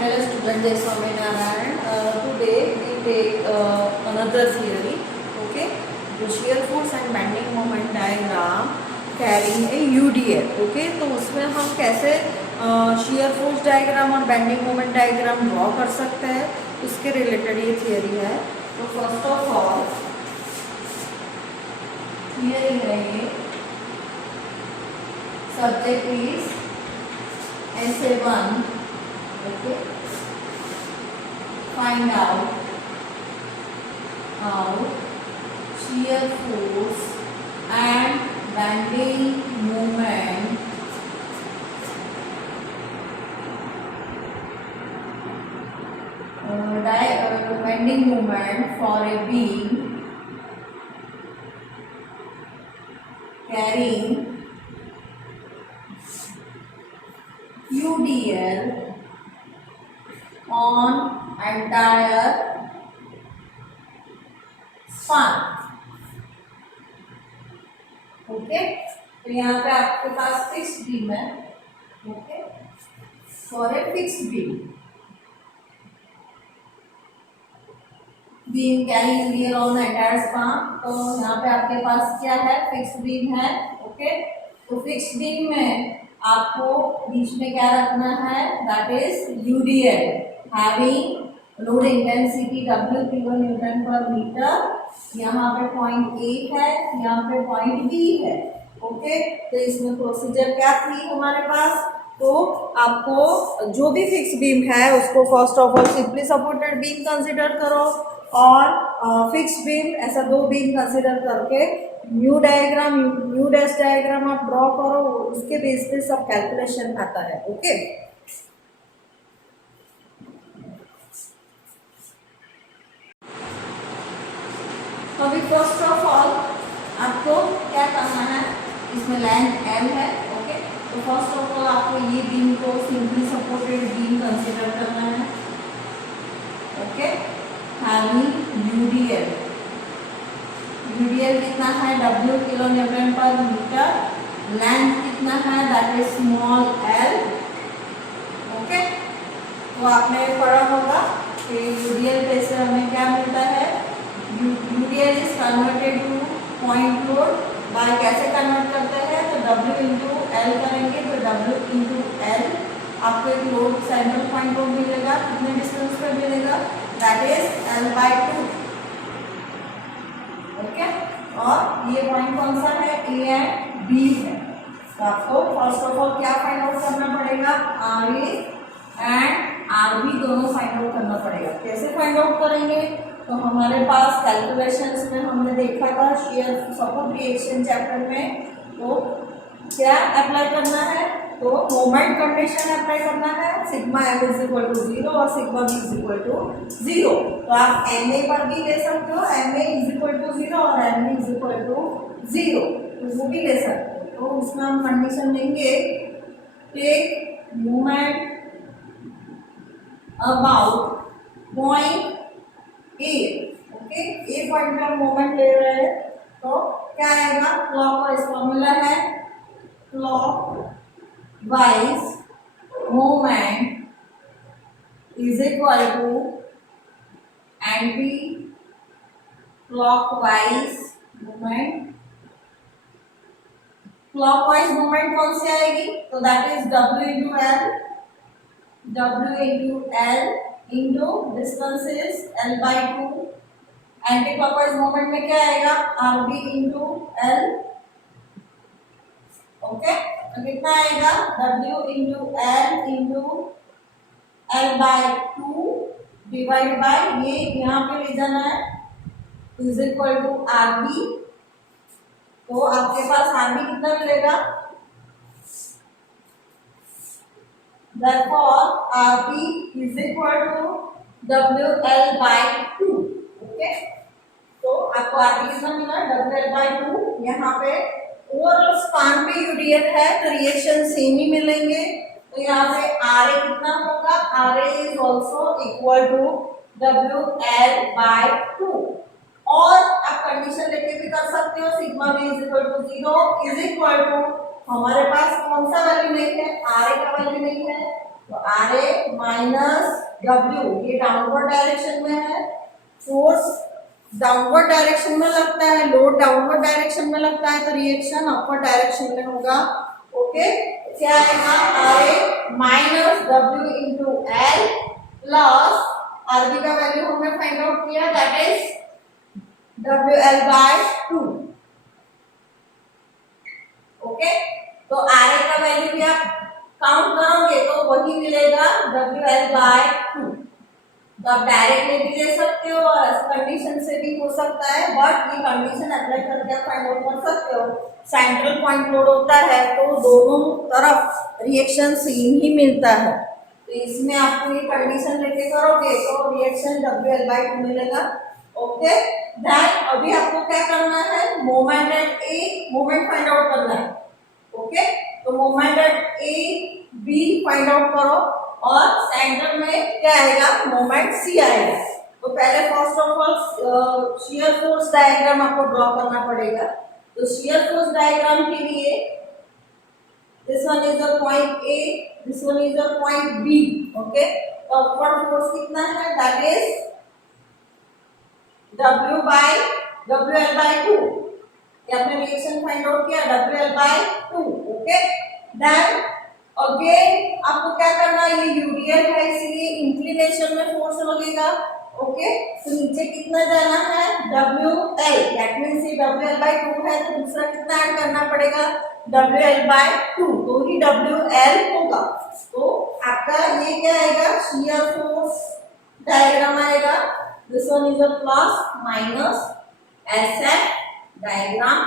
Hello student, Jai Swaminarayan. Today we take another theory. Okay, the shear force and bending moment diagram carrying a UDL. Okay, तो उसमें हम कैसे shear force diagram और bending moment diagram draw कर सकते हैं, उसके related ये theory है. तो first of all theory है ये, subject is SA1. Okay, find out how shear force and bending moment bending moment for a beam carrying UDL on entire span. Okay, तो यहाँ पे आपके पास फिक्स बीम है. Okay, for a fix beam carrying UDL on entire span. तो यहाँ पे आपके पास क्या है, फिक्स बीम है. ओके, तो फिक्स बीम में आपको बीच में क्या रखना है, that is UDL having load intensity W kilo newton per metre. यहाँ पे पॉइंट A है, यहाँ पे पॉइंट B है. ओके, तो इसमें प्रोसीजर क्या थी हमारे पास, तो आपको जो भी फिक्स बीम है उसको first of all simply supported beam consider करो और फिक्स बीम ऐसा दो बीम कंसीडर करके न्यू डैश डायग्राम आप ड्रॉ करो, उसके बेस पे सब कैलकुलेशन आता है. ओके, तो अभी फर्स्ट ऑफ ऑल आपको क्या करना है, इसमें लेंथ L है. ओके, तो फर्स्ट ऑफ ऑल आपको ये बीम को सिंपली सपोर्टेड बीम कंसीडर करना है. ओके, हैविंग UDL कितना है, W kilo newton per metre. Length कितना है, that is small l. Okay, तो आपने पढ़ा होगा कि UDL पे से हमें क्या मिलता है, UDL is converted two point load bye, कैसे कन्वर्ट करते हैं, तो W इंटू L करेंगे. तो W इंटू L आपको एक लोड सेंट्रल पॉइंट लोड मिलेगा, कितने डिस्टेंस पे मिलेगा, दैट इज L/2. ओके, और ये पॉइंट कौन सा है, A एंड B है. तो आपको फर्स्ट ऑफ ऑल क्या फाइंड आउट करना पड़ेगा, RA एंड RB दोनों फाइंड आउट करना पड़ेगा. कैसे फाइंड आउट करेंगे, तो हमारे पास कैलकुलेशंस में हमने देखा था शियर सपोर्ट रिएक्शन चैप्टर में, तो क्या अप्लाई करना है, तो मोमेंट कंडीशन अप्लाई करना है. Sigma m is equal to 0 और sigma b is equal to 0. तो आप ma पर भी ले सकते हो, ma इज इक्वल टू 0 और mb इज इक्वल टू 0, तो वो भी ले सकते हो. तो उसमें हम कंडीशन लेंगे, take moment about point A. Okay, A point पे हम मोमेंट ले रहे हैं, तो क्या आएगा, क्लॉकवाइज फॉर्मूला है, clockwise moment is equal to anti clockwise moment. Clockwise moment कौन सी आएगी, तो that is W into L into distance is L/2. Anti clockwise moment में क्या आएगा, RB इंटू L. ओके, तो कितना आएगा, W into L into L/2 divide by ये यहाँ पे ले जाना है, इज इक्वल टू RB. तो आपके पास RB कितना मिलेगा, therefore RB is equal to WL/2. Okay, तो आपको RB कितना मिला, WL/2. यहाँ पे ओवरऑल स्पान पे UDL है, तो रिएक्शन सेम ही मिलेंगे. तो यहाँ पे RA कितना होगा, RA is also equal to WL/2. और आप कंडीशन लेके भी कर सकते हो, sigma b is equal to 0 is equal to, हमारे पास कौन सा वैल्यू नहीं है, RA का वैल्यू नहीं है, तो आर ए माइनस डब्ल्यू, ये डाउनवर्ड डायरेक्शन में है, फोर्स डाउनवर्ड डायरेक्शन में लगता है, लोड डाउनवर्ड डायरेक्शन में लगता है, तो रिएक्शन अपवर्ड डायरेक्शन में होगा। ओके, क्या आएगा, R A minus W into L plus RB का वैल्यू हमने फाइंड आउट किया, that is W L by 2। Okay, तो आर ए का वैल्यू भी आप काउंट करोगे तो वही मिलेगा डब्ल्यू एल बाय 2। तो आप डायरेक्टली भी ले सकते हो और इस कंडीशन से भी हो सकता है, बट ये कंडीशन अप्लाई करके आप फाइंड आउट कर सकते हो। सेंट्रल पॉइंट लोड होता है तो दोनों तरफ रिएक्शन सेम ही मिलता है, तो इसमें आपको ये कंडीशन लेके करोगे तो रिएक्शन WL/2 मिलेगा। ओके, दैन अभी आपको क्या करना है, moment at A, moment find out करना है। ओके, तो moment at A B find out करो और सेंटर में क्या आएगा, मोमेंट सी आएगा। तो पहले first of all shear force diagram आपको ड्रॉ करना पड़ेगा। तो शियर फोर्स डायग्राम के लिए this one is the point A, this one is the point B. Okay, तो अपवर्ड फोर्स कितना है, दैट इज WL/2। ये आपने रिएक्शन फाइंड आउट किया, WL/2। ओके, देन अगेन आपको क्या करना है, ये यूडियल है इसलिए इंक्लिनेशन में फोर्स लगेगा। ओके, तो नीचे कितना जाना है, WL, दैट मींस ये WL/2 है तो दूसरा कितना ऐड करना पड़ेगा, WL/2, तो ही WL होगा। तो आपका ये क्या आएगा, शियर फोर्स डायग्राम आएगा। This one is a plus minus SF diagram.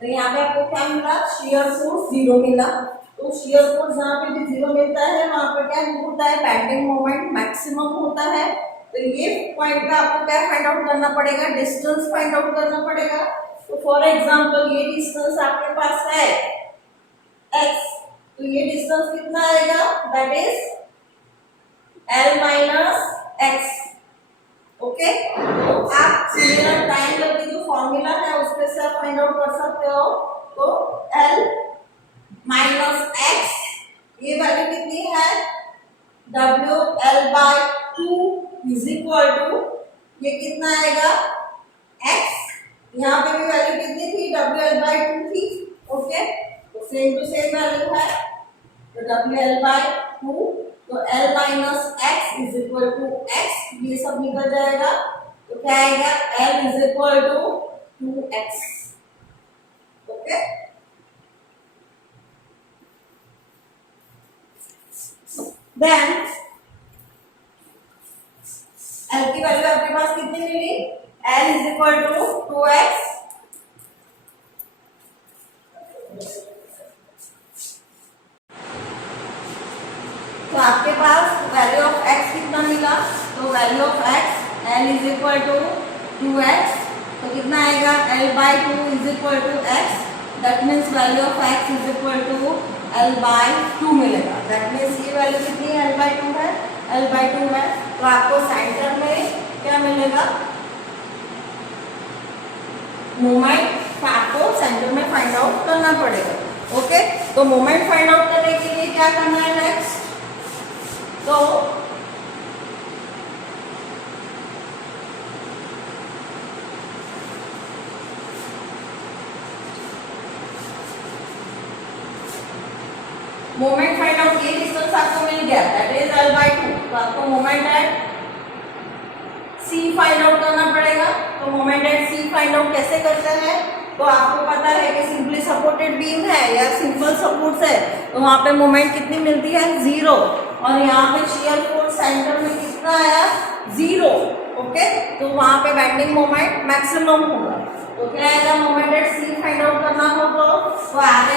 तो यहाँ पे आपको क्या मिला, शियर फोर्स 0 मिला। तो शियर फोर्स जहाँ पे भी 0 मिलता है वहां पे क्या होता है, बेंडिंग मोमेंट मैक्सिमम होता है। तो ये पॉइंट का आपको क्या फाइंड आउट करना पड़ेगा, डिस्टेंस फाइंड आउट करना पड़ेगा। तो फॉर एग्जांपल ये डिस्टेंस आपके पास है x, तो ये डिस्टेंस कितना आएगा, that is L minus x। Okay, तो आप सिमिलर टाइम करके जो फॉर्मूला है उसके से आप फाइंड आउट कर सकते हो। तो L माइनस x, ये वैल्यू कितनी है, WL/2 इज इक्वल टू, ये कितना आएगा x, यहाँ पे भी वैल्यू कितनी थी, WL/2 थी। ओके, तो सेम टू सेम वैल्यू है, तो WL/2, तो L minus x is equal to x, ये सब निकल जाएगा। तो क्या आएगा, L is equal to 2x। Okay, then L की वैल्यू आपके पास कितनी मिली, L is equal to 2x। तो आपके पास वैल्यू ऑफ x कितना मिला, तो value of x L is equal to 2x, तो कितना आएगा, L/2 is equal to x, that means value of x is equal to L/2 मिलेगा। दैट मीन्स ये वैल्यू कितनी है, L/2 है, L/2 है। तो आपको सेंटर में क्या मिलेगा, मोमेंट आपको सेंटर में फाइंड आउट करना पड़ेगा। ओके, तो मोमेंट फाइंड आउट करने के लिए क्या करना है नेक्स्ट, तो मोमेंट फाइंड आउट, ये डिस्टेंस आपको मिल गया, दैट इज L/2। तो आपको moment at C find out करना पड़ेगा। तो moment eight C find out कैसे करते हैं, तो आपको पता है कि सिंपली सपोर्टेड बीम है या सिंपल सपोर्ट्स है, तो वहां पे मोमेंट कितनी मिलती है, 0, और यहाँ पे शियर फोर्स सेंटर में कितना आया, 0। ओके, तो वहां पे बेंडिंग मोमेंट मैक्सिमम होगा। तो क्या आएगा, moment at C find out करना हो तो आर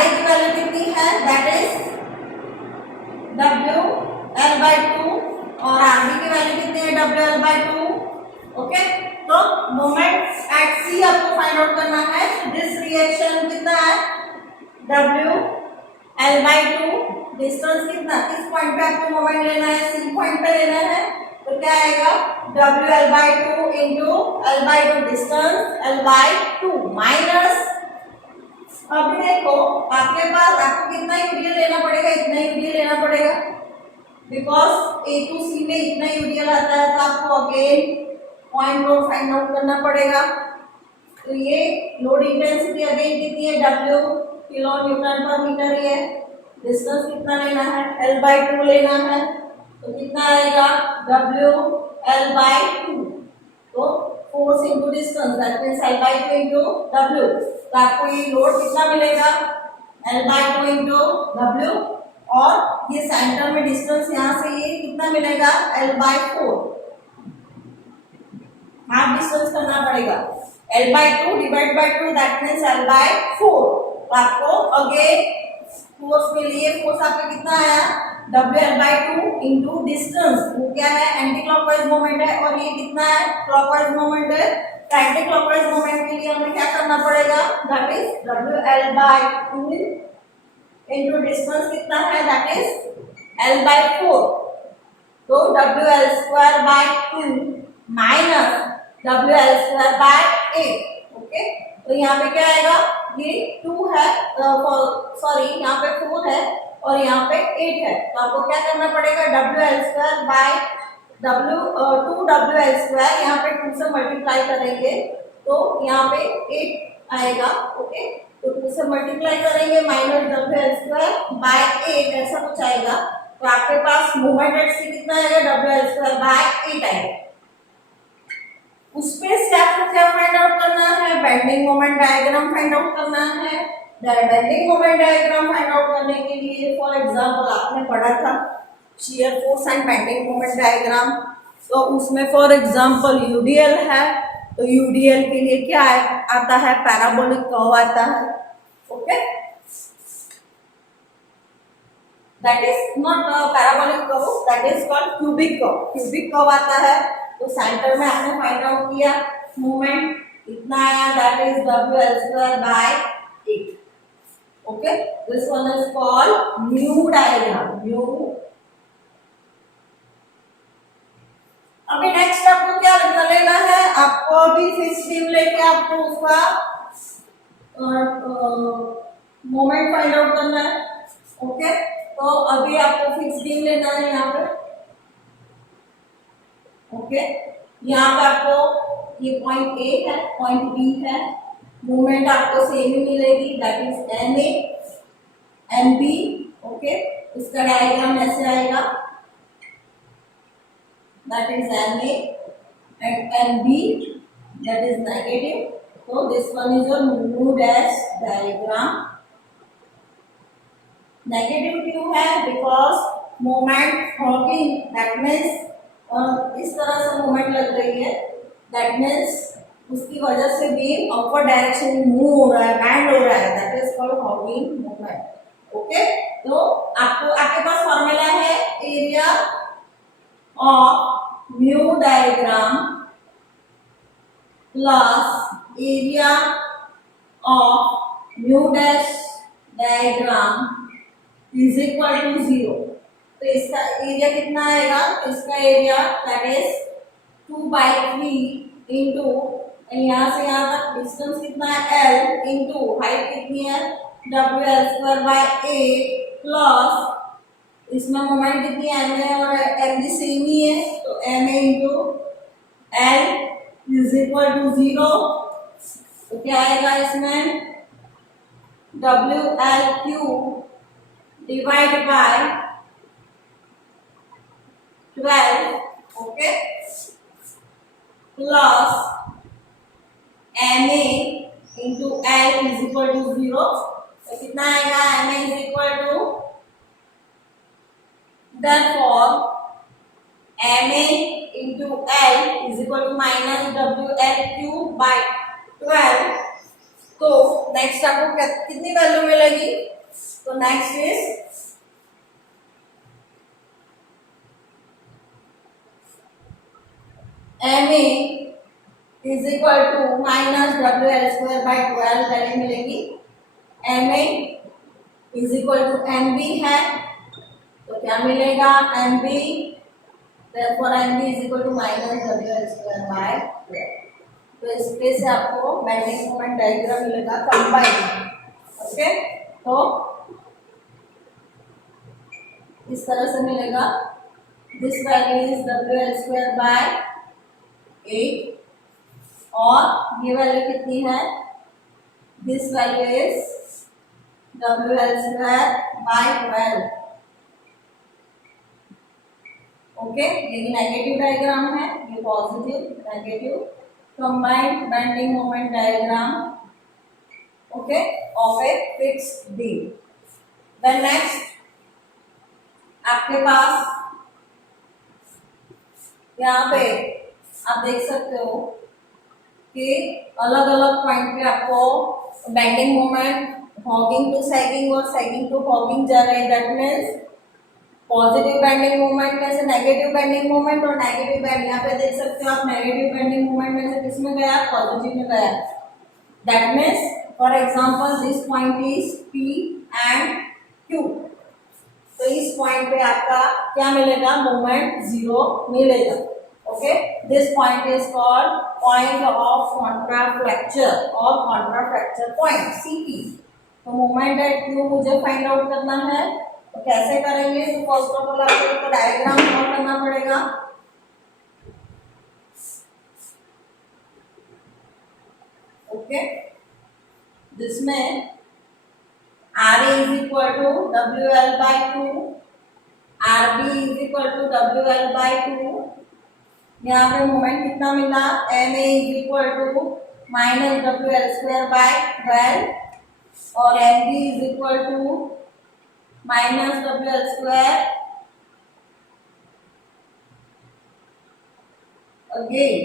ए की वैल्यू कितनी है, दैट इज WL/2, और आरबी की वैल्यू कितनी है, WL/2। ओके, तो मोमेंट एट C आपको फाइंड आउट करना है। दिस रिएक्शन कितना है, WL/2, डिस्टेंस कितना, किस पॉइंट पे आपको मोमेंट लेना है, C पॉइंट पे लेना है। तो क्या आएगा, WL/2 into L/2 distance, L/2 minus, अभी देखो आपके पास आपको कितना यूरिया लेना पड़ेगा, इतना यूरिया लेना पड़ेगा। बिकॉज ए टू सी में इतना यूडियल आता है तो आपको again point load find out करना पड़ेगा। तो ये लोड इंटेंसिटी अगेन कितनी है, W kilo newton per metre ही है। डिस्टेंस कितना लेना है, L/2 लेना है। तो कितना आएगा, डब्ल्यू L/2। तो force into distance that means L/2 into W. तो आपको ये लोड कितना मिलेगा, L/2 इंटू डब्ल्यू। और ये सेंटर में डिस्टेंस यहाँ से ये कितना मिलेगा, L/4। हाफ डिस्टेंस करना पड़ेगा, L/2 divide by 2 that means L/4। तो आपको अगेन फोर्स के लिए फोर्स आपका कितना आया, WL/2 इंटू डिस्टेंस। वो क्या है, एंटी क्लॉकवाइज मोमेंट है और ये कितना है, क्लॉकवाइज मोमेंट है। एंटी क्लॉकवाइज मोमेंट के लिए हमें क्या करना पड़ेगा, that is WL/2 into distance कितना है, दैट इज L/4। तो WL²/2 माइनस WL²/8। ओके, तो यहाँ पे क्या आएगा, ये 2 है, सॉरी यहाँ पे 4 है और यहाँ पे 8 है। तो आपको क्या करना पड़ेगा, WL²/2WL², यहाँ पे 2 से मल्टीप्लाई करेंगे तो यहाँ पे 8 आएगा। ओके, तो 2 से मल्टीप्लाई करेंगे माइनस WL²/8 ऐसा कुछ आएगा। तो आपके पास मोमेंट एट सी कितना आएगा, WL²/8 आएगा। उसमें से आपको क्या फाइंड आउट करना है, bending moment diagram find out करना है। Bending moment diagram find out करने के लिए फॉर एग्जांपल आपने पढ़ा था shear force and bending moment diagram. तो उसमें फॉर एग्जांपल यूडीएल है, तो यूडीएल के लिए क्या आता है, पैराबोलिक कर्व आता है। Okay, that is not parabolic curve, that is called cubic curve. Cubic curve आता है। तो सेंटर में आपने फाइंड आउट किया मोमेंट कितना आया, that is WL²/8। Okay, this one is called mu diagram, mu. अभी नेक्स्ट आपको क्या लेना है, आपको अभी फिक्स बीम लेके आपको उसका मोमेंट फाइंड आउट करना है। ओके, तो अभी आपको फिक्स बीम लेना है यहाँ पे। ओके, यहाँ पे आपको ये पॉइंट ए है, पॉइंट बी है, मूवमेंट आपको सेम ही मिलेगी, that is M A M B. Okay, इसका डायग्राम ऐसे आएगा, that is M A and M B, that is negative. तो this one is your mu dash diagram. Negative क्यों है, because moment hogging, that means इस तरह से movement लग रही है, दैट मीन्स उसकी वजह से बीम अपवर्ड डायरेक्शन में मूव हो रहा है, बैंड हो रहा है, that is called hogging movement. Okay, तो आपको आपके पास फॉर्मूला है area of mu diagram plus area of mu dash diagram is equal to 0। तो इसका एरिया कितना आएगा, इसका एरिया दैट इज 2/3 इंटू यहाँ से यहाँ तक डिस्टेंस कितना है L इंटू हाइट कितनी है WL²/8 प्लस इसमें मोमेंट कितनी है एम ए और एम डी सेम ही है, तो M A into L is equal to 0। तो क्या आएगा इसमें, WL³ divide by 12, okay, plus MA into L is equal to 0। तो कितना आएगा, MA is equal to, therefore MA into L is equal to minus WL³/12। तो next आपको कितनी वैल्यू मिलेगी, तो next is MA is equal to minus WL²/12 value मिलेगी। MA is equal to MB है, तो क्या मिलेगा MB, therefore MB is equal to minus WL²/12। तो इसके से आपको बेंडिंग मोमेंट डायग्राम मिलेगा कंबाइंड। ओके, तो इस तरह से मिलेगा this value is WL² by 8 और ये वैल्यू कितनी है, this value is WL² by 12। Okay, ये नेगेटिव डायग्राम है, ये positive negative combined bending moment diagram, okay, of a fixed beam. Then next आपके पास यहाँ पे आप देख सकते हो कि अलग अलग पॉइंट पे आपको bending moment hogging to sagging और सैगिंग टू हॉगिंग जा रहे हैं। That means positive bending moment में से नेगेटिव बेंडिंग मोमेंट और नेगेटिव बेंड, यहाँ पे देख सकते हो आप नेगेटिव बेंडिंग मोमेंट में से किसमें गया, पॉजिटिव में गया। That means for example this point is P and Q, तो इस पॉइंट पे आपका क्या मिलेगा, मोमेंट 0 मिलेगा। Okay, this point is called point of contraflexure और कॉन्ट्राफ्लेक्चर पॉइंट CP। तो मोमेंट एट Q मुझे फाइंड आउट करना है, तो कैसे करेंगे, तो फर्स्ट ऑफ ऑल आपको डायग्राम ड्रॉ करना पड़ेगा। ओके, जिसमें RA is equal to WL/2, RB is equal to WL/2। यहाँ पे मोमेंट कितना मिला, MA is equal to -WL² by 12 और MB is equal to -WL² again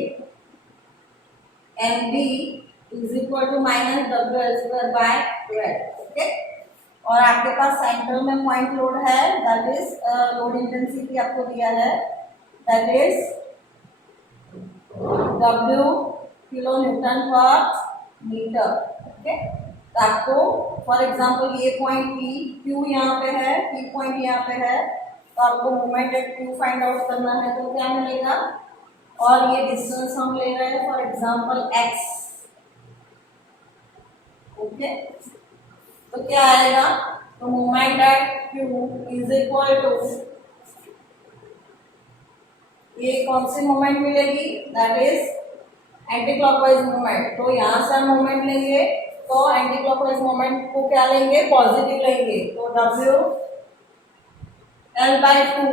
MB is equal to -WL² by 12। Okay, और आपके पास centre में point load है, दैट इज लोड इंटेंसिटी आपको दिया है, that is W kilo newton per metre. Okay, तो आपको फॉर एग्जांपल ये पॉइंट P, Q यहाँ पे है, P पॉइंट यहाँ पे है, तो आपको moment at Q find out करना है, तो क्या मिलेगा, और ये डिस्टेंस हम ले रहे हैं फॉर एग्जांपल x। ओके, तो क्या आएगा, तो moment at Q is equal to, ये कौन सी मोमेंट मिलेगी, that is anti clockwise moment. तो यहाँ से हम मोमेंट लेंगे तो एंटी क्लॉकवाइज मोमेंट को क्या लेंगे, पॉजिटिव लेंगे, तो WL/2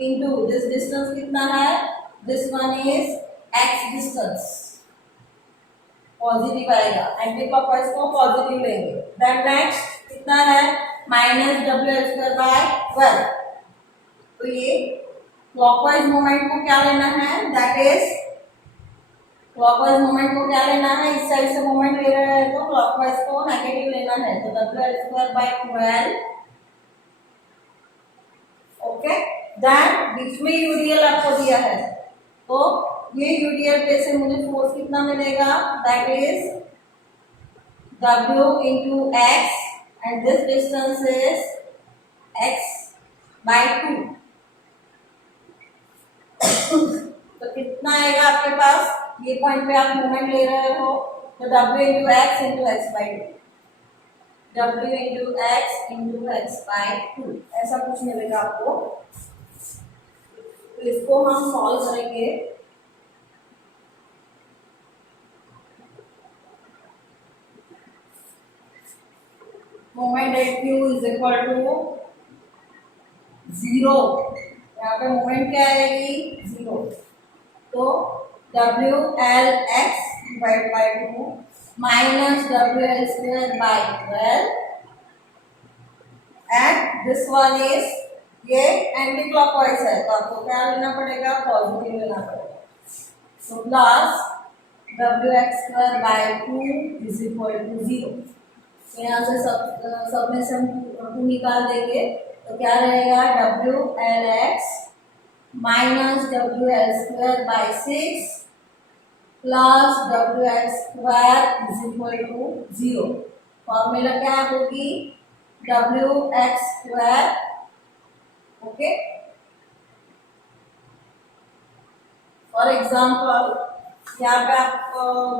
इंटू दिस डिस्टेंस कितना है, this one is x distance, positive आएगा, एंटी क्लॉकवाइज को पॉजिटिव लेंगे। देन नेक्स्ट कितना है, -WL²/12। तो ये क्लॉकवाइज मोमेंट को क्या लेना है, दैट इज क्लॉकवाइज मोमेंट को क्या लेना है, इस साइड से मोमेंट ले रहे हैं तो क्लॉकवाइज को नेगेटिव लेना है, तो WL²/12। ओके, देन बीच में यूडीएल आपको दिया है, तो ये यूडीएल पे से मुझे फोर्स कितना मिलेगा, that is W into x and this distance is x/2। तो कितना आएगा आपके पास, ये पॉइंट पे आप मोमेंट ले रहे हो, तो W into x into x/2, W into x into x/2 ऐसा कुछ मिलेगा आपको। तो इसको हम सॉल्व करेंगे। Moment at Q is equal to 0, यहाँ पे मोमेंट क्या आएगी, 0, तो WL(x) divide by 2 minus WL²/12 and this one is, ये एंटी क्लॉकवाइज है तो आपको क्या लेना पड़ेगा, पॉजिटिव लेना पड़ेगा, तो plus WX²/2 is equal to 0। तो यहाँ से सब में से हम 2 निकाल देंगे, तो क्या रहेगा, WLX minus WL²/6 plus WX² is equal to 0। Formula क्या होगी, WX²। ओके, फॉर एग्जाम्पल यहाँ पे आप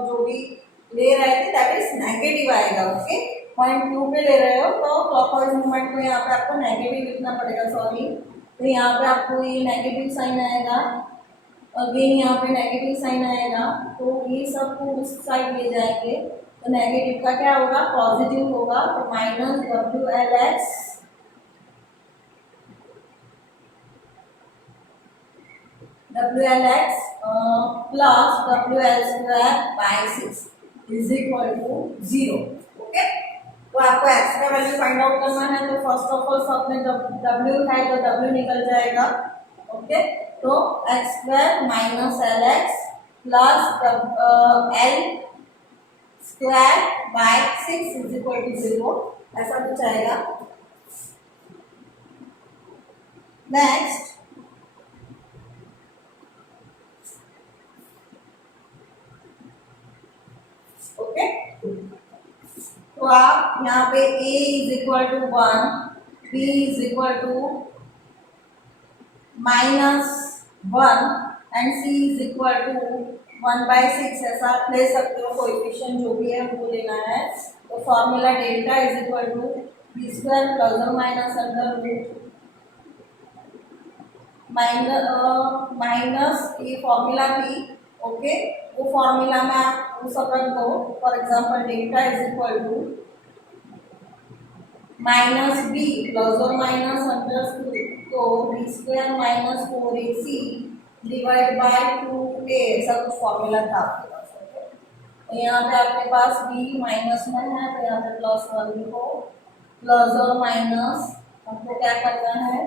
जो भी ले रहे थे दैट इज नेगेटिव आएगा। ओके, पॉइंट 2 पे ले रहे हो तो क्लॉकवाइज मूवमेंट को यहाँ पे आपको नेगेटिव लिखना पड़ेगा, सॉरी तो यहाँ पे आपको ये नेगेटिव साइन आएगा, अगेन यहाँ पे नेगेटिव साइन आएगा, तो ये सब को उस साइड ले जाएंगे तो नेगेटिव का क्या होगा, पॉजिटिव होगा, तो minus WLX plus WL²/6 is equal to 0। Okay, तो आपको x का वैल्यू फाइंड आउट करना है, तो फर्स्ट ऑफ ऑल सब में w है तो w निकल जाएगा। ओके, तो x² minus LX plus L²/6 is equal to 0, ऐसा कुछ आएगा। नेक्स्ट, ओके, तो आप यहाँ पे a is equal to 1, b is equal to -1 and c is equal to 1/6 ऐसा आप ले सकते हो, कोएफिशिएंट जो भी है वो लेना है। तो formula delta is equal to b² plus और माइनस अंडर रूट माइनस ये फॉर्मूला थी। ओके, वो फॉर्मूला में आप वो सब रख दो। For example delta is equal to -b plus और माइनस अंडर रूट, तो b² minus 4ac divide by 2a, ऐसा कुछ फॉर्मूला था आपके पास। तो यहाँ पे आपके पास b माइनस में है तो यहाँ पे +1 लिखो, प्लस और माइनस हमको क्या करना है,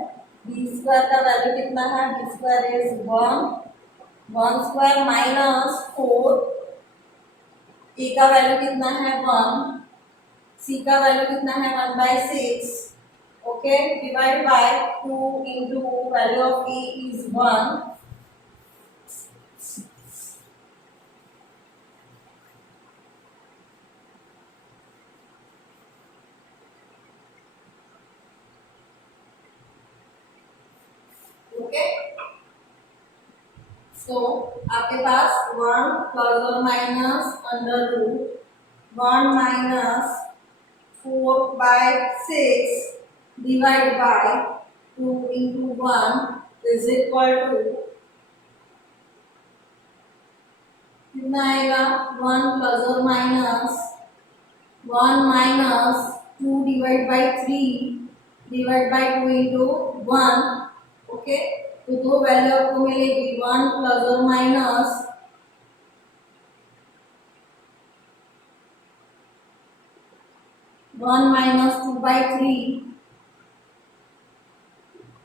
b² का वैल्यू कितना है, b² इज 1² माइनस 4, a का वैल्यू कितना है 1, c का वैल्यू कितना है 1/6। Okay, divide by 2 into value of a is 1, okay. तो आपके पास 1 प्लस और minus under root 1 minus 4/6 divide by 2 into 1 is equal to कितना आएगा, 1 प्लस और minus 1 minus 2 divide by 3 divide by 2 into 1। Okay, तो दो वैल्यू आपको मिलेगी, 1 प्लस और माइनस 1 माइनस 2/3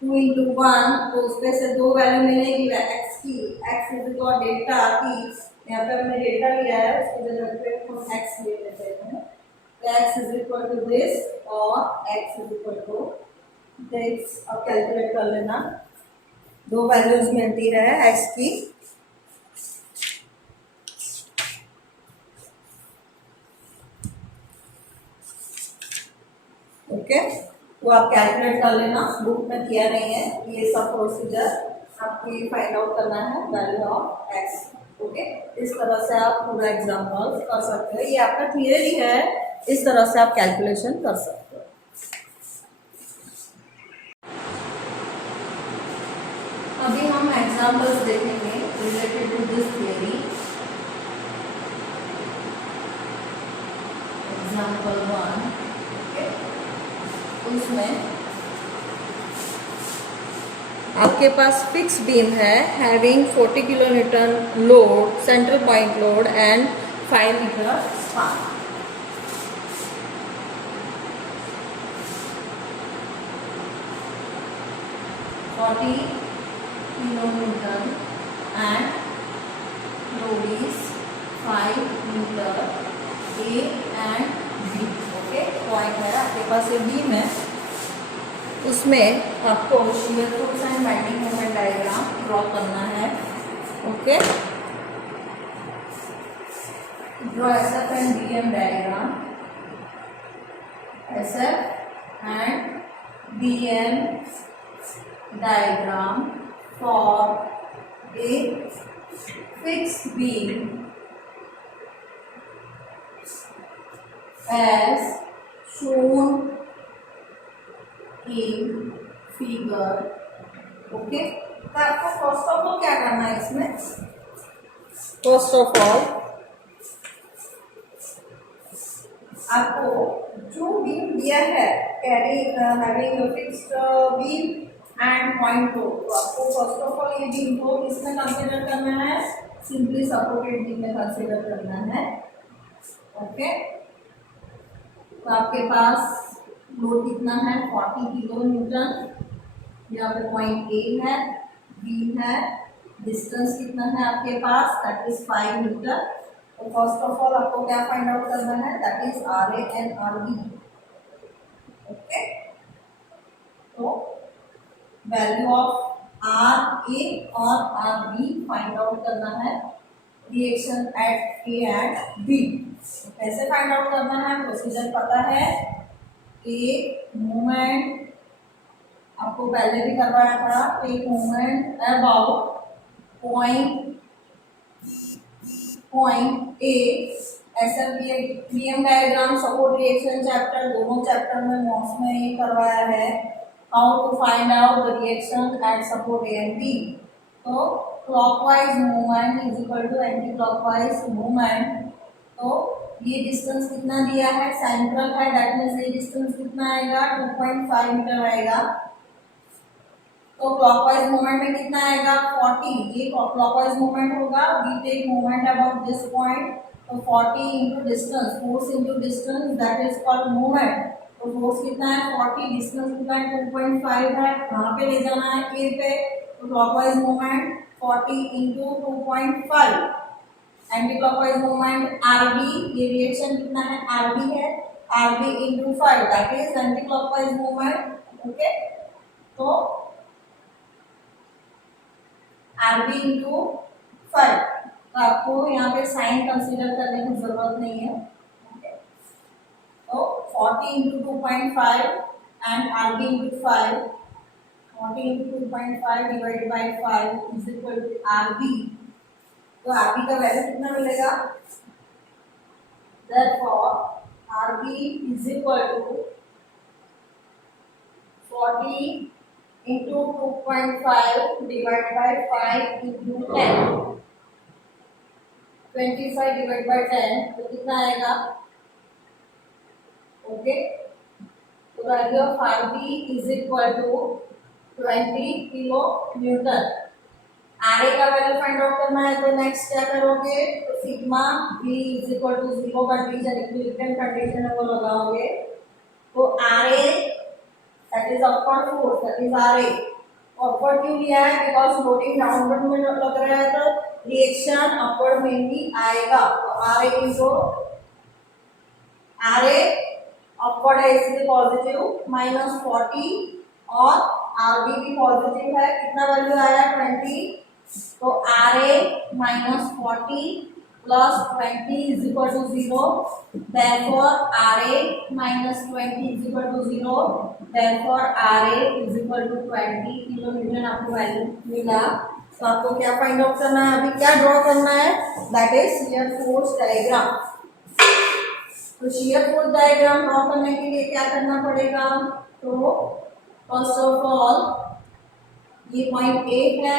2 इंटू 1, तो उसमें से दो वैल्यू मिलेगी x की, x इज इक्वल डेल्टा की, यहाँ पे हमने डेल्टा लिया है उसकी जगह पे हम x ले लेते हैं, तो x is equal to this और x is equal to this. अब कैलकुलेट कर लेना, दो वैल्यूज मिलती है x की। ओके, तो आप कैलकुलेट कर लेना, बुक में किया नहीं है ये सब प्रोसीजर, आपको फाइंड आउट करना है वैल्यू ऑफ x। ओके, इस तरह से आप पूरा एग्जाम्पल कर सकते हो, ये आपका थियरी है, इस तरह से आप कैलकुलेशन कर सकते हो। अभी हम एग्जाम्पल्स देखेंगे related to this theory. Example 1, उसमें आपके पास फिक्स बीम है having 40 kilonewton load, central point load and 5 metre span. Kilonewton and load is 5 metre, A and B. Okay, point है आपके पास, ये बीम है, उसमें आपको shear force and bending moment diagram draw करना है। Okay, draw SF and BM diagram, SF and BM diagram for a fixed beam as shown in figure okay, तो आपको फर्स्ट ऑफ ऑल क्या करना है इसमें, फर्स्ट ऑफ ऑल आपको जो बीम दिया है carry having fixed beam and point को, तो आपको फर्स्ट ऑफ ऑल ये बीम को किसमें कंसीडर करना है, सिंपली सपोर्टेड बीम में कंसीडर करना है। ओके, तो आपके पास लोड कितना है 40 किलो न्यूटन, यहाँ पे पॉइंट ए है, बी है, डिस्टेंस कितना है आपके पास दैट इज 5 मीटर। तो फर्स्ट ऑफ ऑल आपको क्या फाइंड आउट करना है, that is R A and R B. Okay, तो वैल्यू ऑफ आर ए और आर बी फाइंड आउट करना है, reaction at A and B. कैसे फाइंड आउट करना है, प्रोसीजर पता है, एक मूवमेंट आपको पहले भी करवाया था, तो एक मूवमेंट अबाउट पॉइंट ए, ऐसा BM diagram support reaction chapter दोनों चैप्टर में मॉस में ये करवाया है, how to find out the reaction at support A and B. तो clockwise movement is equal to anti clockwise movement. तो ये डिस्टेंस कितना दिया है, सेंट्रल है, दैट मीन्स ये डिस्टेंस कितना आएगा 2.5 मीटर आएगा। तो क्लॉकवाइज मूवमेंट में कितना आएगा 40, ये क्लॉकवाइज मूवमेंट होगा, we take movement about this point, तो 40 into distance, force into distance that is called movement. तो फोर्स कितना है 40, डिस्टेंस कितना है 2.5 है, कहाँ पे ले जाना है ए पे, तो clockwise movement 40 into 2.5। Anti clockwise movement RB, ये रिएक्शन कितना है आरबी है, RB into 5 that is anti clockwise movement. Okay, तो आरबी इंटू 5, तो आपको यहाँ पे साइन कंसीडर करने की जरूरत नहीं है। तो 40 into 2.5 and RB into 5, 40 into 2.5 divide by 5 is equal to RB. तो आरबी का वैल्यू कितना मिलेगा, therefore RB is equal to 40 into 2.5 divided by 5 into 10, 25 divided by 10, तो कितना आएगा। ओके, तो value of RB is equal to 20 kilo newton. R A का value find out करना है, तो नेक्स्ट क्या करोगे, तो sigma B is equal to 0 condition, equilibrium condition है वो लगाओगे। तो R A that is upward force, that is R A. Upward क्यों लिया है, बिकॉज लोडिंग डाउनवर्ड में लग रहा है, तो रिएक्शन अपवर्ड में ही आएगा। तो R A into R A upward है इसलिए पॉजिटिव माइनस 40, और आर बी भी पॉजिटिव है, कितना वैल्यू आया 20, तो R A minus 40 plus 20 is equal to 0, therefore R A minus 20 is equal to 0, therefore R A is equal to 20 kilo newton आपको value मिला। तो आपको क्या फाइंड आउट करना है, अभी क्या ड्रॉ करना है, that is shear force diagram. तो शियर फोर्स डायग्राम ड्रॉ करने के लिए क्या करना पड़ेगा, तो फर्स्ट ऑफ ऑल ये पॉइंट ए है,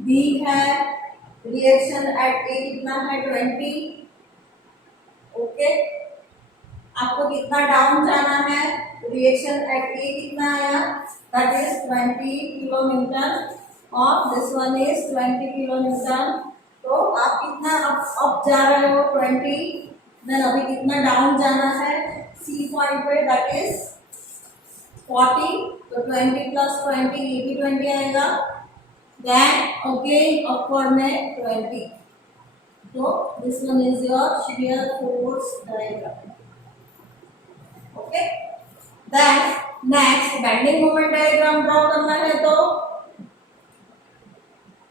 बी है, रिएक्शन एट ए कितना है 20। ओके, आपको कितना डाउन जाना है, रिएक्शन एट ए कितना आया, दैट इज 20 किलो न्यूटन, और this one is 20 kilo Newton. तो आप कितना अप जा रहे हो 20, देन अभी कितना डाउन जाना है सी पॉइंट पे, दैट इज 40, तो 20 प्लस 20 ये भी 20 आएगा, देन अगेन अपवर्ड में 20। तो this one is your shear force diagram. Okay, then next bending moment diagram draw करना है, तो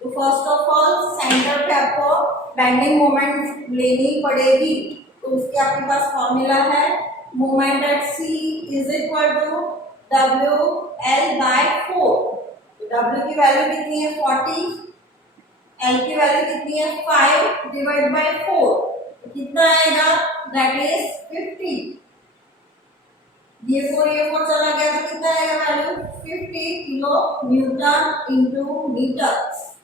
फर्स्ट ऑफ ऑल सेंटर पे आपको बेंडिंग मोमेंट लेनी पड़ेगी। तो उसके आपके पास फॉर्मूला है, moment at C is equal to W L by 4। W की वैल्यू कितनी है 40, एल की वैल्यू कितनी है 5 डिवाइड बाय 4, तो कितना आएगा, दैट इज 50। ये फोर चला गया तो कितना आएगा value 50 kilo newton into metre.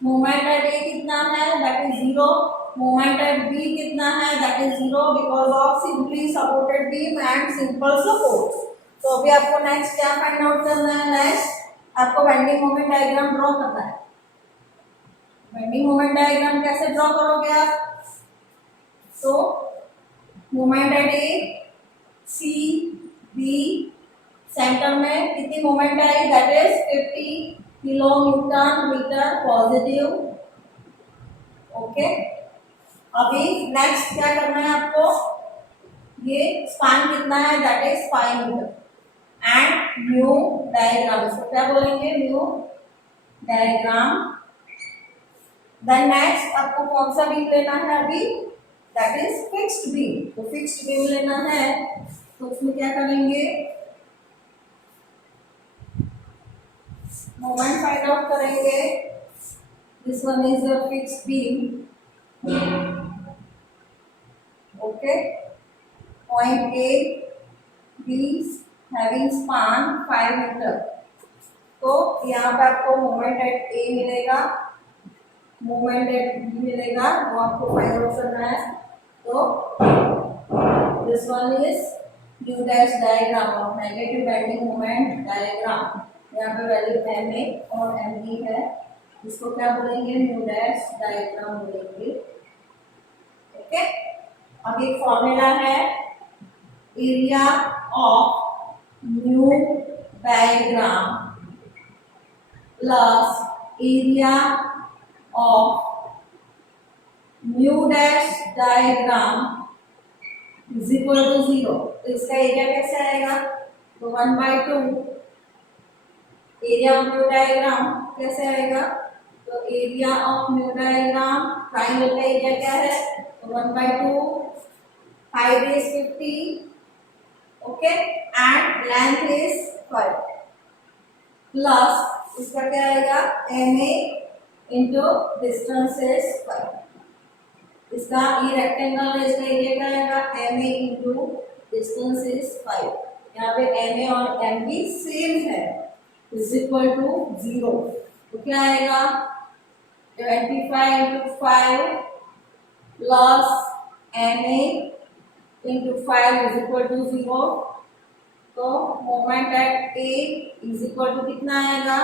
Moment at A कितना है, that is zero. Moment at B कितना है, that is zero because of simply supported beam and simple support. तो अभी आपको नेक्स्ट क्या फाइंड आउट करना है, नेक्स्ट आपको बेंडिंग मोमेंट डायग्राम ड्रॉ करना है। बेंडिंग मोमेंट डायग्राम कैसे ड्रॉ करोगे आप, तो moment at A C B centre में कितनी मोमेंट आई, that is 50 kilo newton metre positive. Okay, अभी नेक्स्ट क्या करना है आपको, ये स्पान कितना है, that is 5 metre and mu diagram, इसको क्या बोलेंगे, म्यू डायग्राम। देन नेक्स्ट आपको कौन सा बीम लेना है अभी, दैट इज फिक्स्ड बीम। तो फिक्स्ड बीम लेना है तो उसमें क्या करेंगे, मोमेंट फाइंड आउट करेंगे। This one is your fixed beam. Okay, point A B having span 5 metre. तो यहाँ पे आपको मोमेंट एट ए मिलेगा, मोमेंट एट बी मिलेगा, वो आपको फाइंड आउट करना है। तो this one is you dash diagram of negative bending moment diagram. यहाँ पे वैल्यू एम ए और एम बी है, इसको क्या बोलेंगे, न्यू डैश डायग्राम बोलेंगे। ओके, अब एक फॉर्मूला है, area of new diagram plus area of new dash diagram is equal to 0। तो इसका एरिया कैसे आएगा, तो 1/2 एरिया ऑफ न्यू डायग्राम कैसे आएगा, तो area of new diagram triangle का एरिया क्या है, तो 1/2, height is 50, okay, and length is 5 plus इसका क्या आएगा, M A into distance is 5। इसका ये रेक्टेंगल है, इसका एरिया क्या आएगा, M A into distance is 5। यहाँ पे एम ए और एम बी सेम है, इज इक्वल टू 0। तो क्या आएगा, 25 into 5 plus M A into 5 is equal to 0। तो moment at A is equal to कितना आएगा,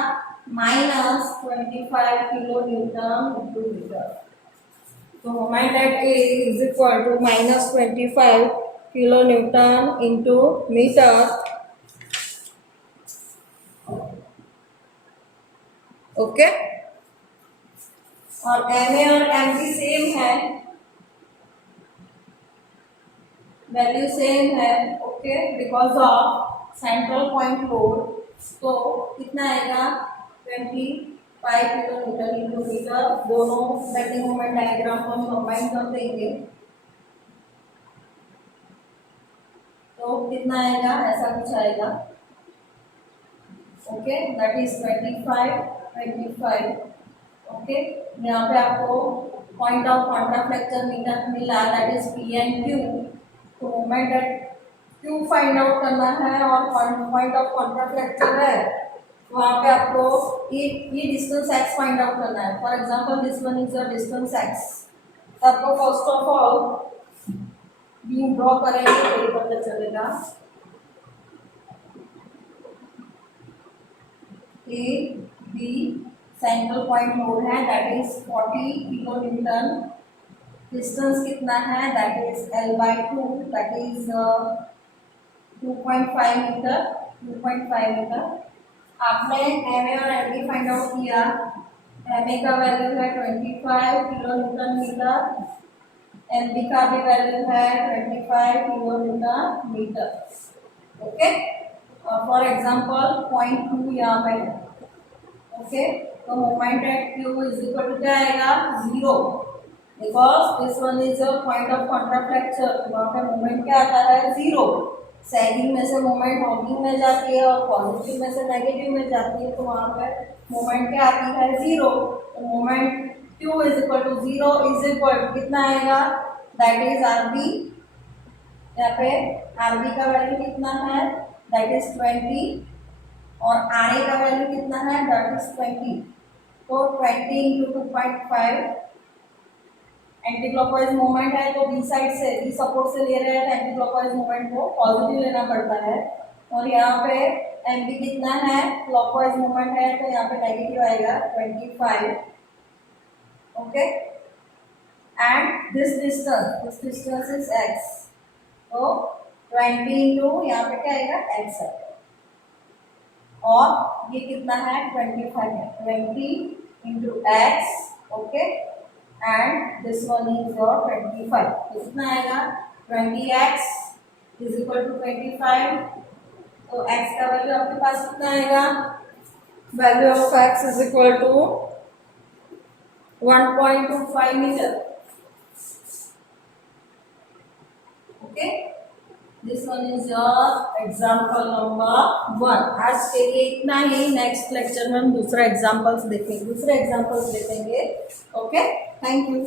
-25 किलो न्यूटन इंटू मीटर। तो moment at A is equal to -25 kilo newton into metre. Okay, और M A और M B same है, value same है। Okay, because of central point load, तो कितना आएगा, 25 किलो न्यूटन इंटू मीटर। दोनों bending moment diagram को हम कंबाइन कर देंगे तो कितना आएगा, ऐसा कुछ आएगा। Okay, that is 25। ओके, यहाँ पे आपको पॉइंट ऑफ कॉन्ट्राफ्लेक्चर मीटर मिला, that is P and Q. तो moment at Q find out करना है और पॉइंट ऑफ कॉन्ट्राफ्लेक्चर है, वहाँ पे आपको ये डिस्टेंस एक्स फाइंड आउट करना है। For example this one is your distance X. तो आपको first of all beam draw करेंगे तो ये पता चलेगा, A B central point load है, that is 40 kilo newton. Distance कितना है, that is L/2, that is 2.5 metre. आपने एम ए और एम बी फाइंड आउट किया, एम ए का वैल्यू है 25 kilo newton metre, M B का भी वैल्यू है 25 kilo newton metre. Okay, for example point 2 यहाँ पे। ओके, तो moment at Q is equal to क्या आएगा, 0, because this one is a point of contraflexure. वहाँ पे मोमेंट क्या आता है, 0। सैगिंग में से मोमेंट हॉगिंग में जाती है और पॉजिटिव में से नेगेटिव में जाती है, तो वहाँ पे मोमेंट क्या आती है, 0। तो moment Q is equal to 0 is equal to कितना आएगा, दैट इज आर बी। यहाँ पे आर बी का वैल्यू कितना है, दैट इज 20 और आर का वैल्यू कितना है, दैट इज 20। तो 20 इंटू 2.5 एंटी क्लॉकवाइज मूवमेंट है तो बी साइड से, बी सपोर्ट से ले रहे हैं तो एंटी क्लॉकवाइज मूवमेंट को पॉजिटिव लेना पड़ता है। और यहाँ पे एम बी कितना है, क्लॉकवाइज मूवमेंट है तो यहाँ पे नेगेटिव आएगा 25। Okay, and this distance is x, तो 20 इंटू यहाँ पे क्या आएगा, एक्स है, और ये कितना है, 25 है, 20 into x. Okay, and this one is your 25, तो कितना आएगा, 20x इज इक्वल टू 25। तो x का वैल्यू आपके पास कितना आएगा, value of x is equal to 1.25 metre. Okay, this one is your example number 1। आज के लिए इतना ही, नेक्स्ट लेक्चर में हम दूसरे एग्जाम्पल्स देखेंगे। Okay, thank you.